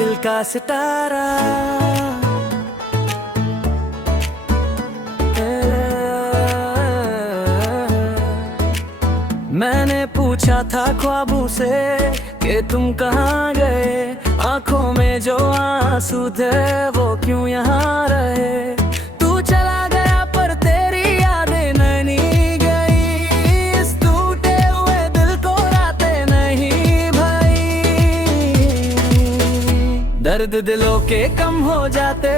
दिल का सितारा मैंने पूछा था ख्वाबों से कि तुम कहाँ गए, आंखों में जो आंसू थे वो क्यों यहाँ रहे। तू चला गया पर तेरी यादें नहीं गई, इस टूटे हुए दिल को रातें नहीं भाई। दर्द दिलों के कम हो जाते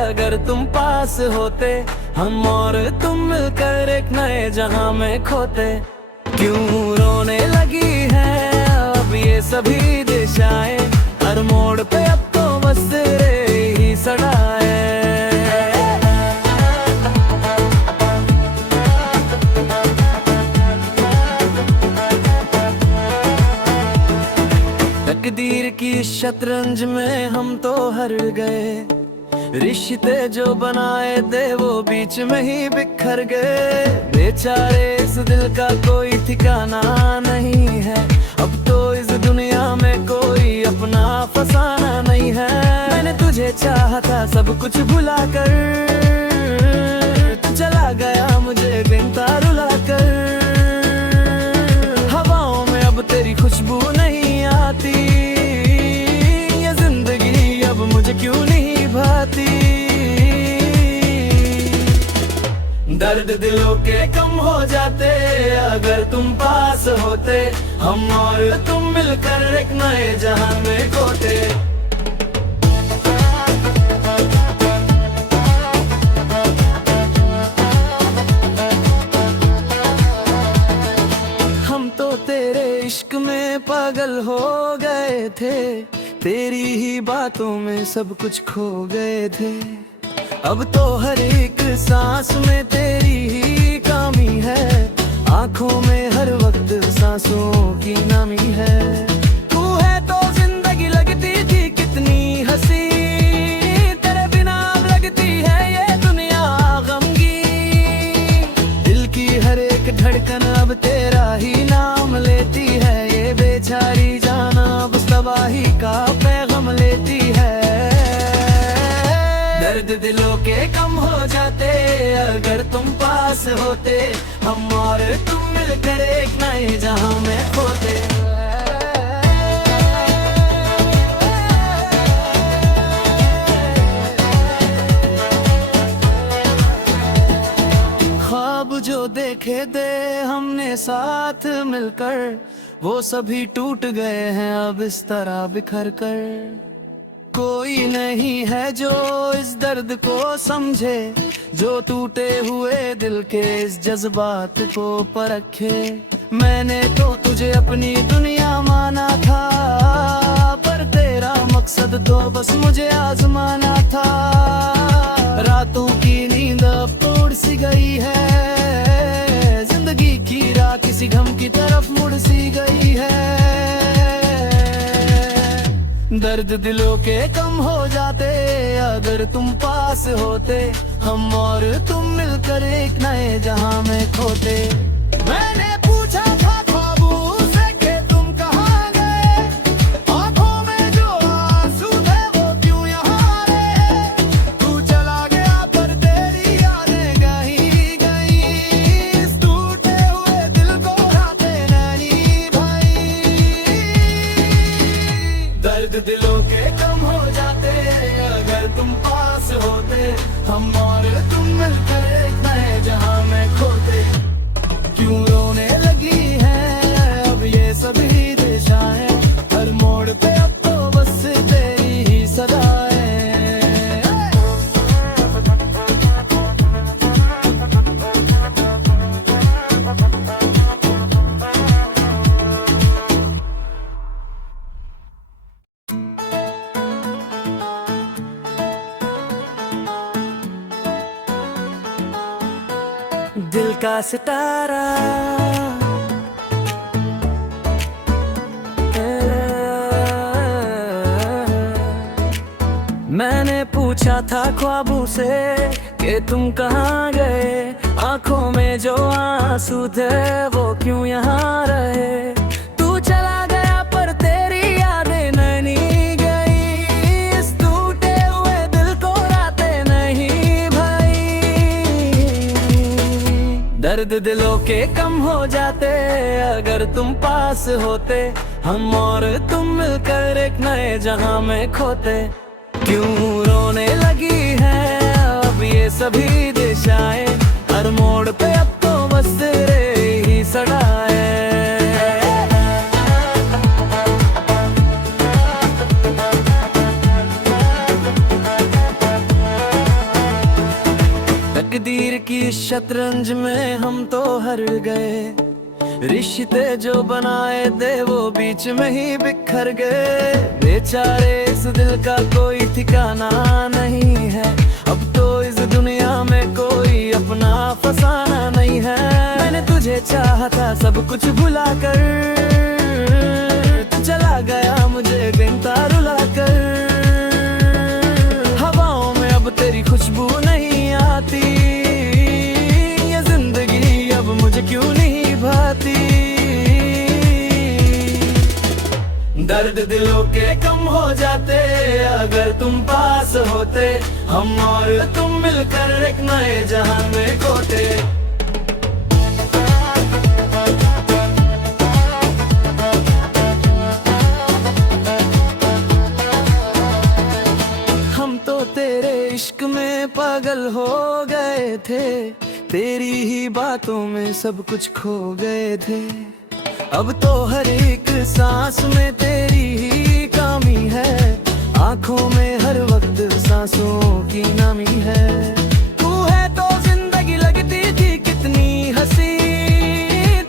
अगर तुम पास होते, हम और तुम मिलकर एक नए जहां में खोते। क्यों रोने लगी है अब ये सभी दिशाएं, हर मोड़ पे अब तो बस तेरे ही सड़ाए। तकदीर की शतरंज में हम तो हार गए, रिश्ते जो बनाए थे वो बीच में ही बिखर गए। बेचारे इस दिल का कोई ठिकाना नहीं है, अब तो इस दुनिया में कोई अपना फसाना नहीं है। मैंने तुझे चाहा था सब कुछ भुला कर, तू चला गया मुझे गिनता रुला कर। हवाओं में अब तेरी खुशबू नहीं आती, ये जिंदगी अब मुझे क्यों नहीं भाती। दर्द दिलों के कम हो जाते अगर तुम पास होते, हम और तुम मिलकर एक नए जहां में खोते। हम तो तेरे इश्क में पागल हो गए थे, तेरी ही बातों में सब कुछ खो गए थे। अब तो हर एक सांस में तेरी ही कमी है, आंखों में हर वक्त सांसों की नमी है। तू है तो जिंदगी लगती थी कितनी हंसी, तेरे बिना लगती है ये दुनिया गमगीन। दिल की हर एक धड़कन अब तेरा ही नाम लेती है, ये बेचारी जाना बस तबाही का पैगाम लेती है। दर्द दिलों के कम हो जाते अगर तुम पास होते, हम और तुम मिलकर एक नए जहां में खोते। ख्वाब जो देखे थे हमने साथ मिलकर, वो सभी टूट गए हैं अब इस तरह बिखर कर। कोई नहीं है जो इस दर्द को समझे, जो टूटे हुए दिल के इस जज्बात को परखे। मैंने तो तुझे अपनी दुनिया माना था, पर तेरा मकसद तो बस मुझे आजमाना था। रातों की नींद अब टूट सी गई है, जिंदगी की राह किसी गम की तरफ मुड़ सी गई है। दर्द दिलों के कम हो जाते अगर तुम पास होते, हम और तुम मिलकर एक नए जहां में खोते। मैंने पूछा था ख्वाबों से कि तुम कहाँ गए, आंखों में जो आंसू थे वो क्यों यहाँ रहे। तू चला गया पर तेरी यादें कहीं गई, इस टूटे हुए दिल को रातें नहीं भाई। दर्द दिलों के कम हो जाते अगर तुम पास होते, हम और तुम मिलकर एक नए जहां में खोते। क्यों रोने लगी है अब ये सभी दिशाएं, हर मोड़ पे अब तो बस तेरी ही सदाएं। दिल का सितारा मैंने पूछा था ख्वाबों से कि तुम कहाँ गए, आंखों में जो आंसू थे वो क्यों यहाँ रहे। तू चला गया पर तेरी यादें नहीं गई, दर्द दिलों के कम हो जाते अगर तुम पास होते, हम और तुम मिलकर एक नए जहां में खोते। क्यों रोने लगी है अब ये सभी दिशाएं, हर मोड़ पे अब तो बस तेरे ही सड़ाए। तकदीर की शतरंज में हम तो हार गए, रिश्ते जो बनाए थे वो बीच में ही बिखर गए। बेचारे इस दिल का कोई ठिकाना नहीं है, अब तो इस दुनिया में कोई अपना फसाना नहीं है। मैंने तुझे चाहा था सब कुछ भुला कर, तू चला गया मुझे गिनता रुला कर। हवाओं में अब तेरी खुशबू नहीं आती, ये जिंदगी अब मुझे क्यों नहीं भाती। दर्द दिलों के कम हो जाते अगर तुम पास होते, हम और तुम मिलकर एक नए जहां में खोते। हम तो तेरे इश्क में पागल हो गए थे, तेरी ही बातों में सब कुछ खो गए थे। अब तो हर एक सांस में तेरी ही कमी है, आंखों में हर वक्त सांसों की नमी है। तू है तो जिंदगी लगती थी कितनी हंसी,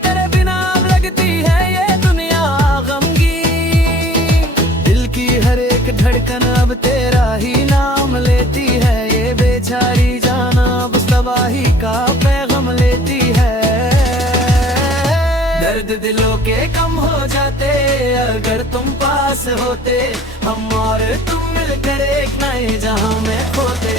तेरे बिना अब लगती है ये दुनिया गमगीन। दिल की हर एक धड़कन अब तेरा ही नाम लेती है, ये बेचारी जान अब तबाही का पैगाम लेती है। दर्द दिलों के कम हो जाते अगर तुम पास होते, हम और तुम मिलकर एक नए जहां में खोते।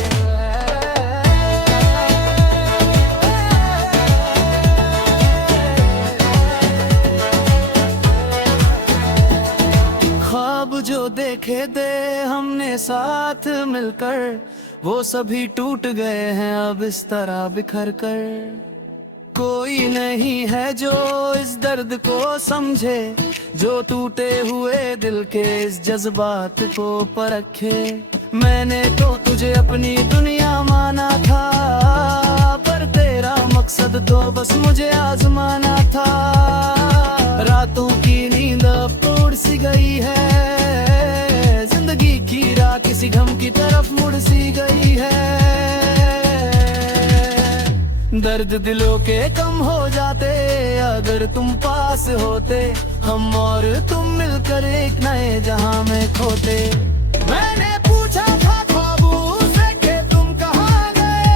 ख्वाब जो देखे थे हमने साथ मिलकर, वो सभी टूट गए हैं अब इस तरह बिखर कर। कोई नहीं है जो इस दर्द को समझे, जो टूटे हुए दिल के इस जज्बात को परखे। मैंने तो तुझे अपनी दुनिया माना था, पर तेरा मकसद तो बस मुझे आजमाना था। रातों की नींद अब टूट सी गई है, जिंदगी की राह किसी गम की तरफ मुड़ सी गई है। दर्द दिलों के कम हो जाते अगर तुम पास होते, हम और तुम मिलकर एक नए जहां में खोते। मैंने पूछा था ख्वाबों से कि तुम कहाँ गए,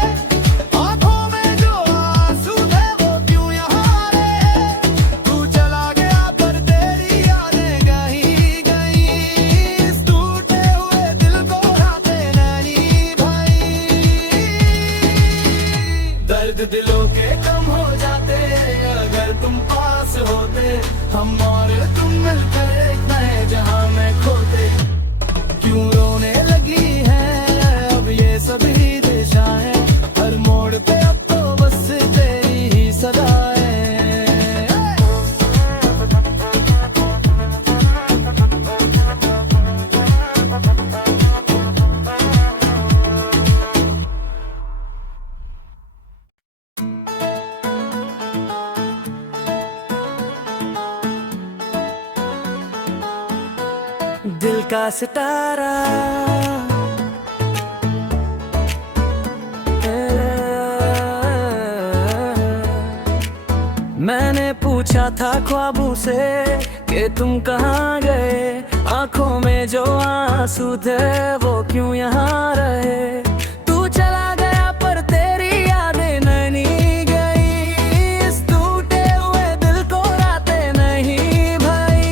आंखों में जो आंसू थे वो क्यों यहाँ रहे। तू चला गया पर तेरी यादें गई गई, इस टूटे हुए दिल को राते नैनी भाई। दर्द दिलों के कम हो जाते अगर तुम पास होते, हम और तुम मिलकर एक नए जहां में खोते। क्यों रोने लगी है अब ये सभी दिशाएं, हर मोड़ पे अब तो बस तेरी ही सदाएं। दिल का सितारा मैंने पूछा था ख्वाबों से कि तुम कहाँ गए, आंखों में जो आंसू थे वो क्यों यहाँ रहे। तू चला गया पर तेरी यादें नैनी गई, इस टूटे हुए दिल को रातें नहीं भाई।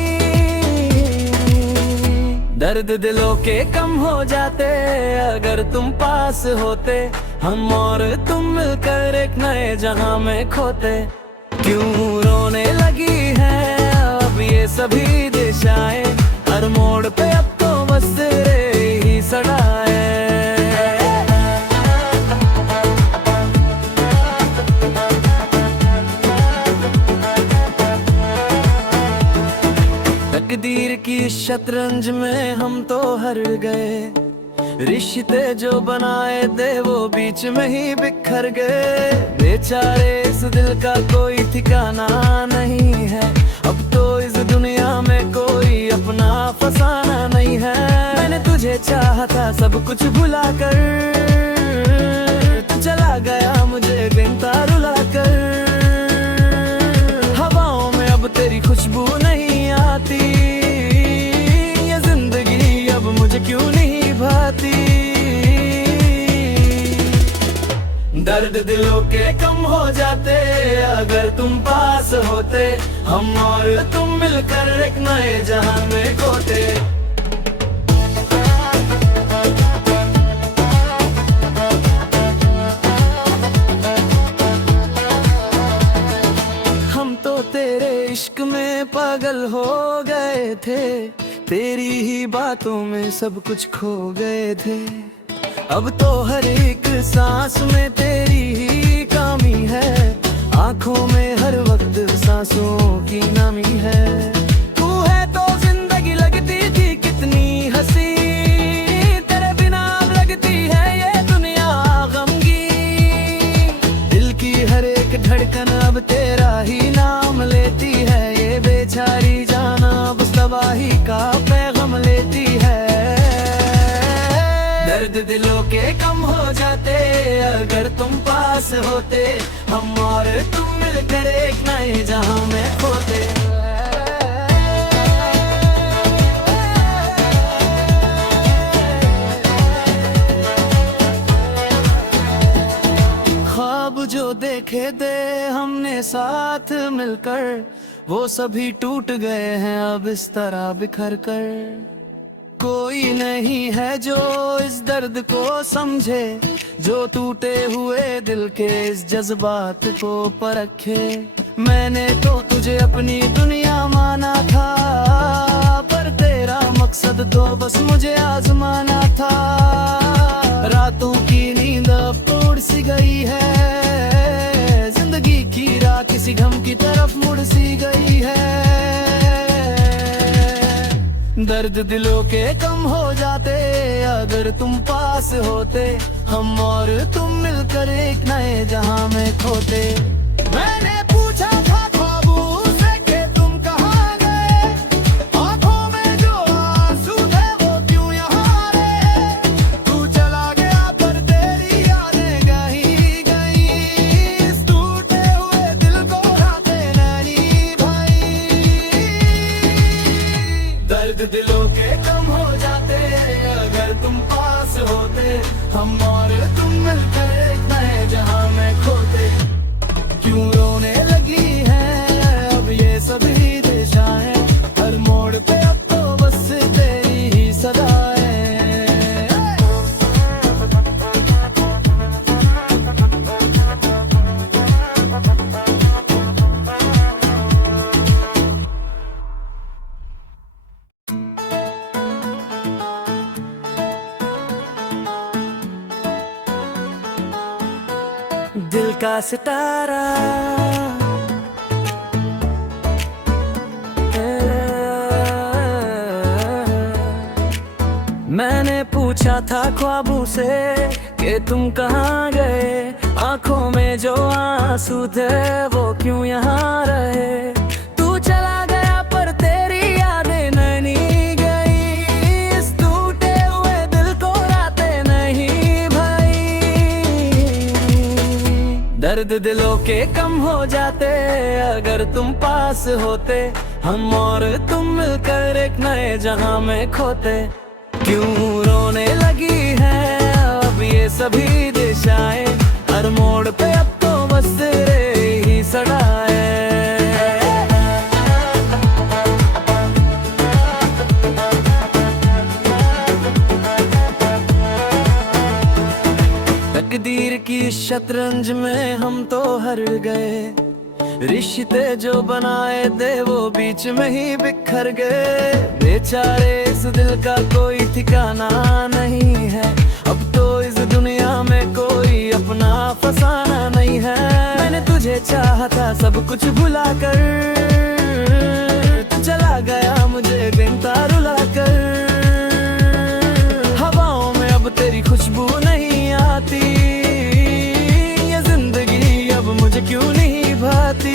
दर्द दिलों के कम हो जाते अगर तुम पास होते, हम और तुम मिलकर एक नए जहां में खोते। क्यों रोने लगी है अब ये सभी दिशाएं, हर मोड़ पे अब तो बस तेरे ही सड़ाए। की शतरंज में हम तो हार गए, रिश्ते जो बनाए थे वो बीच में ही बिखर गए। बेचारे इस दिल का कोई ठिकाना नहीं है, अब तो इस दुनिया में कोई अपना फसाना नहीं है। मैंने तुझे चाहा था सब कुछ भुला कर, तू चला गया मुझे गिनता रुला कर। हवाओं में अब तेरी खुशबू नहीं आती, ये जिंदगी अब मुझे क्यों नहीं भाती। दर्द दिलों के कम हो जाते अगर तुम पास होते, हम और तुम मिलकर एक नए जहां में खोते। हम तो तेरे इश्क में पागल हो गए थे, तेरी ही बातों में सब कुछ खो गए थे। अब तो हर एक सांस में तेरी ही कमी है, आंखों में हर वक्त सांसों की नमी है। तू है तो जिंदगी लगती थी कितनी हंसी, तेरे बिना लगती है ये दुनिया गमगीन। दिल की हर एक धड़कन अब तेरा ही नाम लेती है, ये बेचारी जान अब तबाही का पैगाम लेती है। दर्द दिलों के कम हो जाते अगर तुम पास होते, हम और तुम मिलकर एक नए जहां में खोते। ख्वाब जो देखे थे हमने साथ मिलकर, वो सभी टूट गए हैं अब इस तरह बिखर कर। कोई नहीं है जो इस दर्द को समझे, जो टूटे हुए दिल के इस जज्बात को परखे। मैंने तो तुझे अपनी दुनिया माना था, पर तेरा मकसद तो बस मुझे आजमाना था। रातों की नींद अब टूट सी गई है, जिंदगी की राह किसी गम की तरफ मुड़ सी गई है। दर्द दिलों के कम हो जाते अगर तुम पास होते, हम और तुम मिलकर एक नए जहां में खोते। मैंने पूछा था ख्वाबों से कि तुम कहाँ गए, आंखों में जो आंसू थे वो क्यों यहाँ रहे। तू चला गया पर तेरी यादें गई गई, इस टूटे हुए दिल को राते नैनी भाई। दर्द दिलों के कम हो जाते अगर तुम पास होते, हम और तुम मिलकर एक नए जहां में खोते। क्यों रोने लगी हैं अब ये सभी दिशाएं, हर मोड़ पे अब तो बस तेरी ही सदाएं। दिल का सितारा मैंने पूछा था ख्वाबों से कि तुम कहाँ गए, आंखों में जो आंसू थे वो क्यों यहाँ रहे। तू चला गया पर तेरी यादें नैनी गई, इस टूटे हुए दिल को रातें नहीं भाई। दर्द दिलों के कम हो जाते अगर तुम पास होते, हम और तुम मिलकर एक नए जहां में खोते। क्यों रोने लगी हैं अब ये सभी दिशाएं, हर मोड़ पे अब तो बस तेरे ही सड़ाए। तकदीर की शतरंज में हम तो हार गए, रिश्ते जो बनाए थे वो बीच में ही बिखर गए। बेचारे इस दिल का कोई ठिकाना नहीं है, अब तो इस दुनिया में कोई अपना फसाना नहीं है। मैंने तुझे चाहा था सब कुछ भुला कर, तू चला गया मुझे गिनता रुलाकर। हवाओं में अब तेरी खुशबू नहीं आती, ये जिंदगी अब मुझे क्यों नहीं भाती।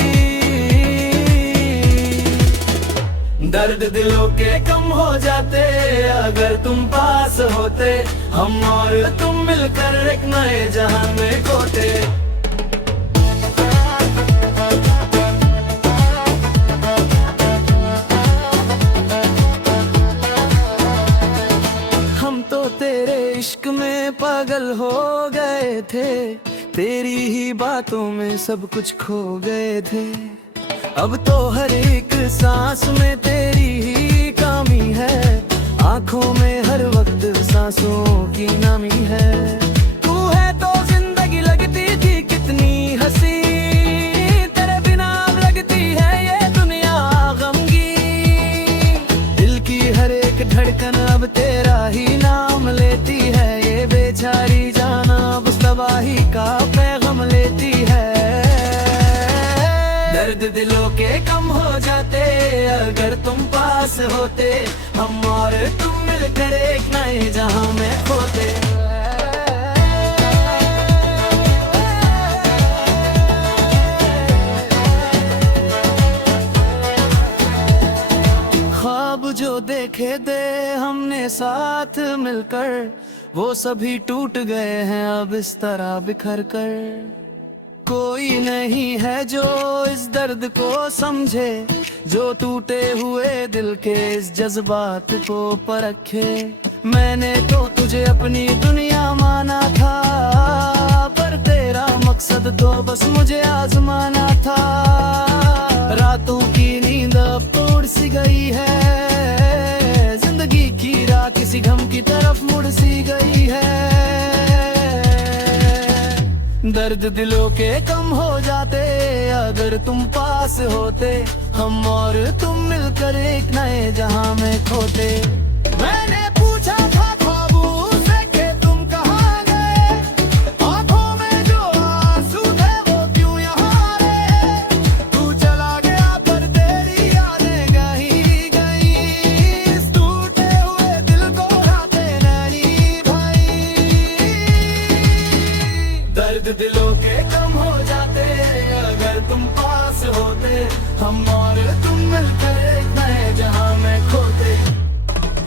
दर्द दिलों के कम हो जाते अगर तुम पास होते, हम और तुम मिलकर एक नए जहां में खोते। हम तो तेरे इश्क में पागल हो गए थे, तेरी ही बातों में सब कुछ खो गए थे। अब तो हर एक सांस में तेरी ही कमी है, आंखों में हर वक्त सांसों की नमी है। तू है तो जिंदगी लगती थी कितनी हंसी, तेरे बिना लगती है ये दुनिया गमगीन। दिल की हर एक धड़कन अब तेरा ही नाम लेती है, ये बेचारी जान अब तबाही का पैगाम लेती है। दर्द दिलों के कम हो जाते अगर तुम पास होते, हम और तुम मिलकर एक नए जहां में खोते। ख्वाब जो देखे थे हमने साथ मिलकर, वो सभी टूट गए हैं अब इस तरह बिखर कर। कोई नहीं है जो इस दर्द को समझे, जो टूटे हुए दिल के इस जज्बात को परखे। मैंने तो तुझे अपनी दुनिया माना था, पर तेरा मकसद तो बस मुझे आजमाना था। रातों की नींद अब तोड़ सी गई है, जिंदगी की राह किसी गम की तरफ मुड़ सी गई है। दर्द दिलों के कम हो जाते अगर तुम पास होते, हम और तुम मिलकर एक नए जहां में खोते। मैंने पूछा था ख्वाबों से कि तुम कहाँ गए, आंखों में जो आंसू थे वो क्यों यहाँ रहे। तू चला गया पर तेरी यादें गई गई, इस टूटे हुए दिल को राते नैनी भाई। दर्द दिलों के कम हो जाते अगर तुम पास होते, हम और तुम मिलकर एक नए जहां में खोते।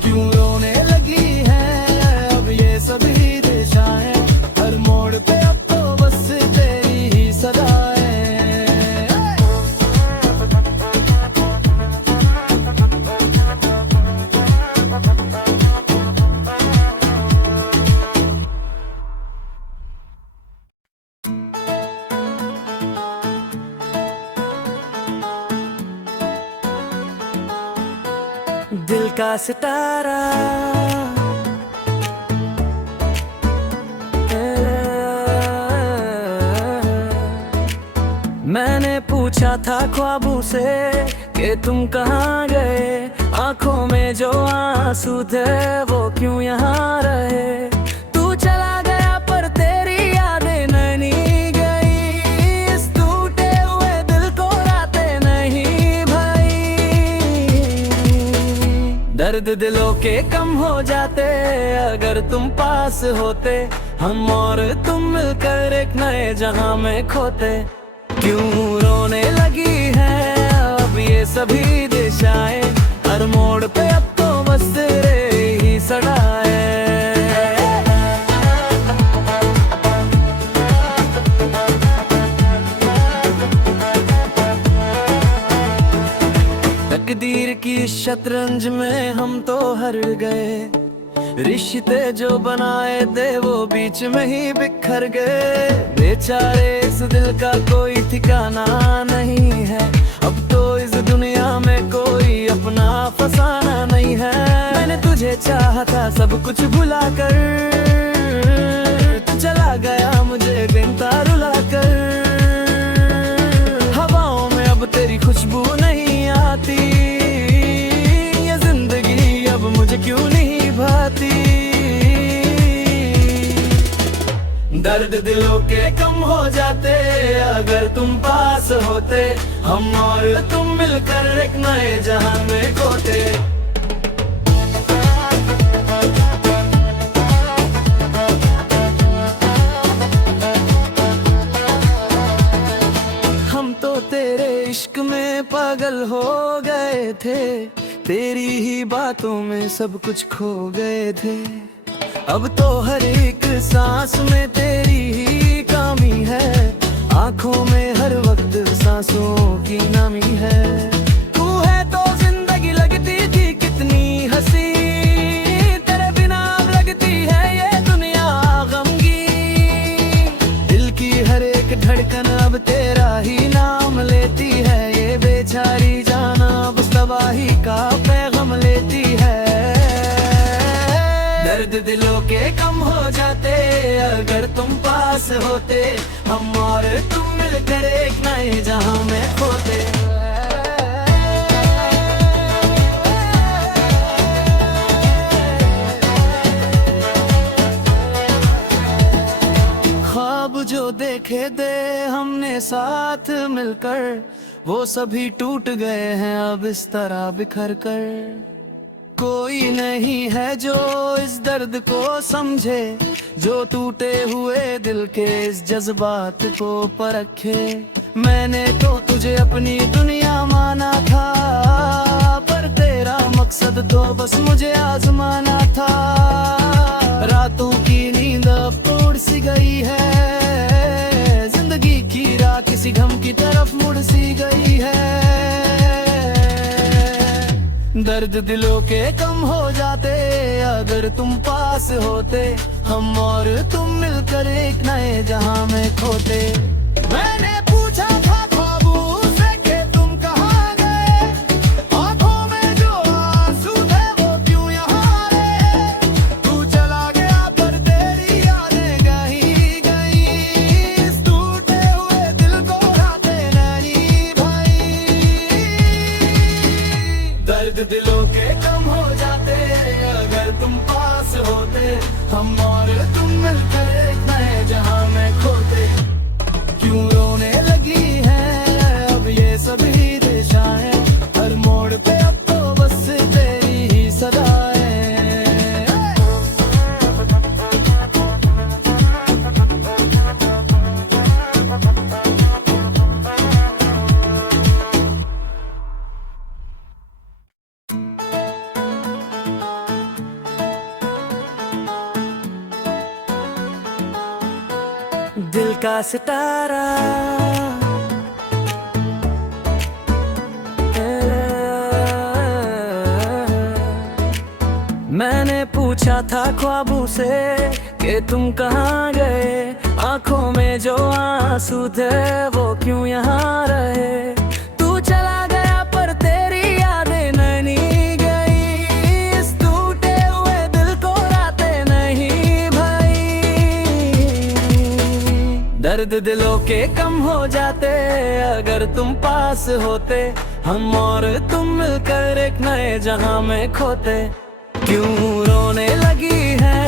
क्यों रोने लगी हैं अब ये सभी दिशाएं, हर मोड़ पे अब तो बस तेरी ही सदाएं। दिल का सितारा मैंने पूछा था ख्वाबों से कि तुम कहाँ गए, आंखों में जो आंसू थे वो क्यों यहाँ रहे। तू चला गया पर तेरी यादें नैनी गई, इस टूटे हुए दिल को रातें नहीं भाई। दर्द दिलों के कम हो जाते अगर तुम पास होते, हम और तुम मिलकर एक नए जहां में खोते। क्यों रोने लगी है अब ये सभी दिशाएं, हर मोड़ पे अब तो बस तेरे ही सड़ाए। तकदीर की शतरंज में हम तो हार गए, रिश्ते जो बनाए थे वो बीच में ही बिखर गए। बेचारे इस दिल का कोई ठिकाना नहीं है, अब तो इस दुनिया में कोई अपना फसाना नहीं है। मैंने तुझे चाहा था सब कुछ भुला कर, तू चला गया मुझे गिनता रुलाकर। हवाओं में अब तेरी खुशबू नहीं आती, ये जिंदगी अब मुझे क्यों नहीं भाती। दर्द दिलों के कम हो जाते अगर तुम पास होते, हम और तुम मिल मिलकर एक नए जहां में खोते। हम तो तेरे इश्क में पागल हो गए थे, तेरी ही बातों में सब कुछ खो गए थे। अब तो हर एक सांस में तेरी ही कमी है, आंखों में हर वक्त सांसों की नमी है। तू है तो जिंदगी लगती थी कितनी हंसी, तेरे बिना अब लगती है ये दुनिया गमगीन। दिल की हर एक धड़कन अब तेरा ही नाम लेती है, ये बेचारी जाना बस तबाही का पैगाम लेती है। दर्द दिलों के कम हो जाते अगर तुम पास होते, हम और तुम मिलकर एक नए जहां में खोते। ख्वाब जो देखे थे हमने साथ मिलकर, वो सभी टूट गए हैं अब इस तरह बिखर कर। कोई नहीं है जो इस दर्द को समझे, जो टूटे हुए दिल के इस जज्बात को परखे। मैंने तो तुझे अपनी दुनिया माना था, पर तेरा मकसद तो बस मुझे आजमाना था। रातों की नींद अब टूट सी गई है, जिंदगी की राह किसी गम की तरफ मुड़ सी गई है। दर्द दिलों के कम हो जाते अगर तुम पास होते, हम और तुम मिलकर एक नए जहां में खोते। मैंने पूछा था ख्वाबों से कि तुम कहाँ गए, आंखों में जो आंसू थे वो क्यों यहाँ रहे। तू चला गया पर तेरी यादें कहीं गई, इस टूटे हुए दिल को राते नहीं भाई। दर्द दिलों के कम हो जाते अगर तुम पास होते, हम और तुम मिलकर एक नए जहां में खोते। क्यों रोने लगी है अब ये सभी दिशाएं, हर मोड़ पे अब तो बस तेरी ही सदाएं। दिल का सितारा मैंने पूछा था ख्वाबों से कि तुम कहाँ गए, आंखों में जो आंसू थे वो क्यों यहाँ रहे। तू चला गया पर तेरी यादें नहीं गई, इस टूटे हुए दिल को रातें नहीं भाई। दर्द दिलों के कम हो जाते अगर तुम पास होते, हम और तुम मिलकर एक नए जहां में खोते। क्यों रोने लगी है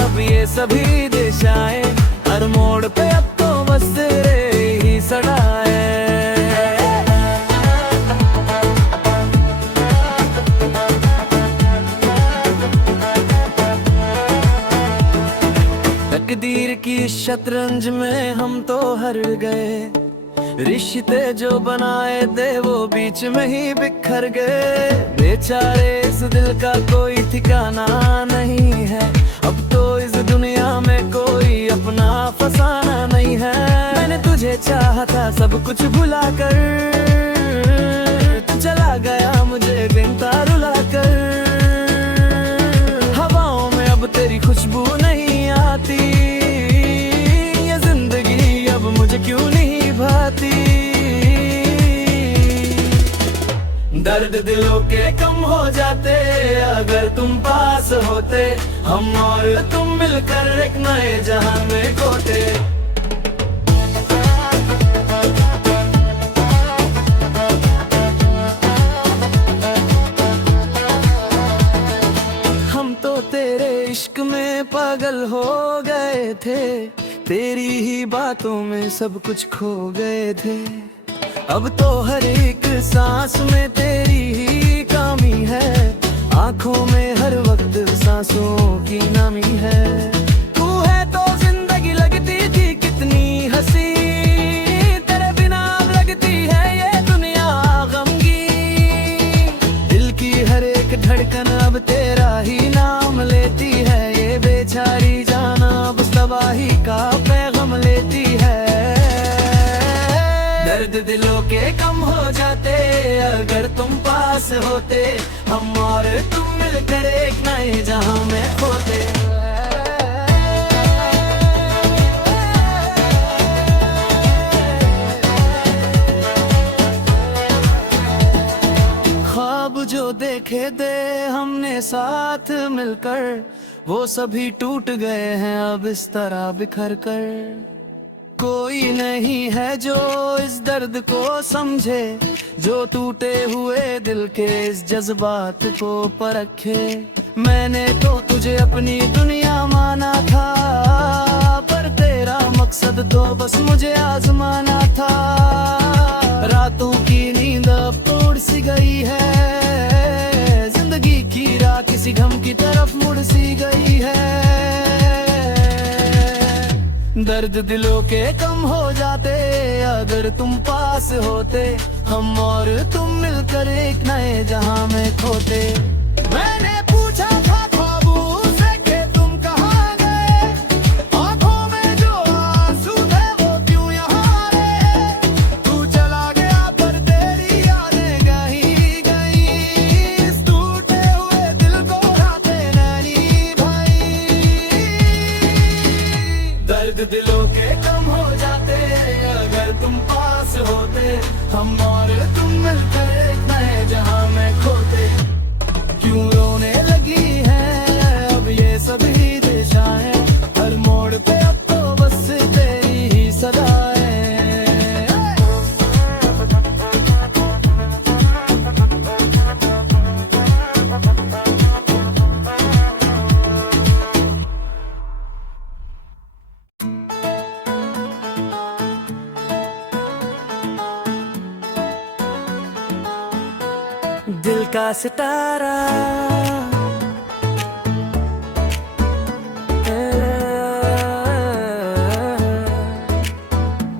अब ये सभी दिशाएं, हर मोड़ पे अब तो बस तेरे ही सड़ाए। तकदीर की शतरंज में हम तो हार गए, रिश्ते जो बनाए थे वो बीच में ही बिखर गए। बेचारे इस दिल का कोई ठिकाना नहीं है, अब तो इस दुनिया में कोई अपना फसाना नहीं है। मैंने तुझे चाहा था सब कुछ भुला कर, तू चला गया मुझे गिनता रुला कर। हवाओं में अब तेरी खुशबू नहीं आती, ये जिंदगी अब मुझे क्यों नहीं भाती। दर्द दिलों के कम हो जाते अगर तुम पास होते, हम और तुम मिलकर एक नए जहां में खोते। हम तो तेरे इश्क में पागल हो गए थे, तेरी ही बातों में सब कुछ खो गए थे। अब तो हर एक सांस में तेरी ही कमी है, आंखों में हर वक्त सांसों की नमी है। तू है तो जिंदगी लगती थी कितनी हंसी, तेरे बिना अब लगती है ये दुनिया गमगीन। दिल की हर एक धड़कन अब तेरा ही नाम लेती है, ये बेचारी जान अब तबाही का पैगाम लेती है। दर्द दिलों के कम हो जाते अगर तुम पास होते, हम और तुम मिलकर एक नए जहां में खोते। ख्वाब जो देखे थे हमने साथ मिलकर, वो सभी टूट गए हैं अब इस तरह बिखर कर। कोई नहीं है जो इस दर्द को समझे, जो टूटे हुए दिल के इस जज्बात को परखे। मैंने तो तुझे अपनी दुनिया माना था, पर तेरा मकसद तो बस मुझे आजमाना था। रातों की नींद अब उड़ सी गई है, जिंदगी की राह किसी गम की तरफ मुड़ सी गई है। दर्द दिलों के कम हो जाते अगर तुम पास होते, हम और तुम मिलकर एक नए जहां में खोते। मैंने पूछा था ख्वाबों से कि तुम कहाँ गए, आंखों में जो आंसू थे वो क्यों यहाँ रहे। तू चला गया पर तेरी यादें गई गई, इस टूटे हुए दिल को रातें नैनी भाई। दर्द दिलों के कम हो जाते अगर तुम पास होते, हम और तुम मिलकर एक नए जहां में खोते। क्यों रोने लगी है अब ये सभी दिशाएं, हर मोड़ पे अब तो बस तेरी ही सदाएं। दिल का सितारा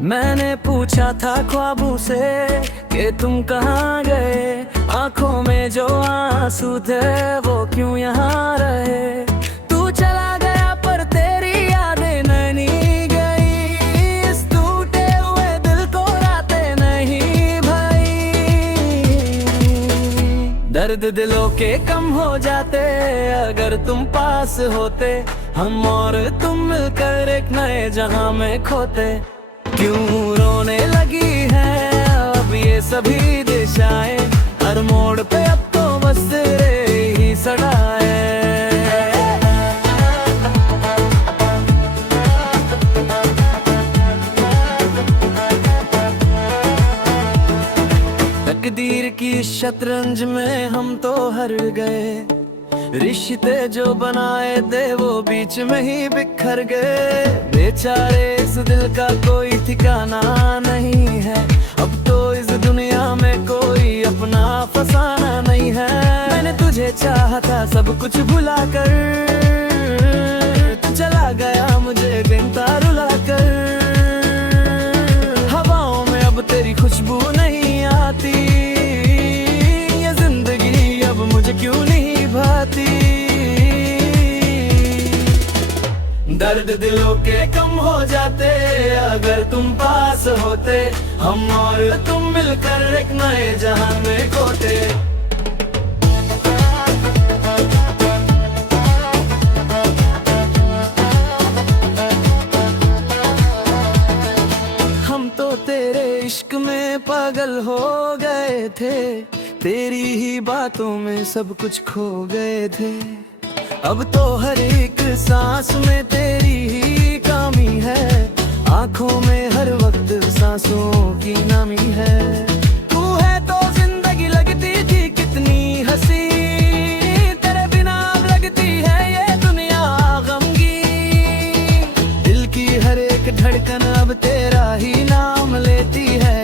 मैंने पूछा था ख्वाबों से कि तुम कहाँ गए, आंखों में जो आंसू थे वो क्यों यहाँ रहे। तू चला गया पर तेरी यादें नैनी गई, इस टूटे हुए दिल को रातें नहीं भाई। दर्द दिलों के कम हो जाते अगर तुम पास होते, हम और तुम मिलकर एक नए जहां में खोते। क्यों रोने लगी है अब ये सभी दिशाएं, हर मोड़ पे अब तो बस तेरे ही सड़ाए। तकदीर की शतरंज में हम तो हार गए, रिश्ते जो बनाए थे वो बीच में ही बिखर गए। बेचारे इस दिल का कोई ठिकाना नहीं है, अब तो इस दुनिया में कोई अपना फसाना नहीं है। मैंने तुझे चाहा था सब कुछ भुला कर, तू चला गया मुझे गिनता रुला कर। हवाओं में अब तेरी खुशबू नहीं आती, ये जिंदगी अब मुझे क्यों नहीं भाती। दर्द दिलों के कम हो जाते अगर तुम पास होते, हम और तुम मिलकर एक नए जहां में खोते। हम तो तेरे इश्क में पागल हो गए थे, तेरी ही बातों में सब कुछ खो गए थे। अब तो हर एक सांस में तेरी ही कमी है, आंखों में हर वक्त सांसों की नमी है। तू है तो जिंदगी लगती थी कितनी हंसी, तेरे बिना अब लगती है ये दुनिया गमगीन। दिल की हर एक धड़कन अब तेरा ही नाम लेती है,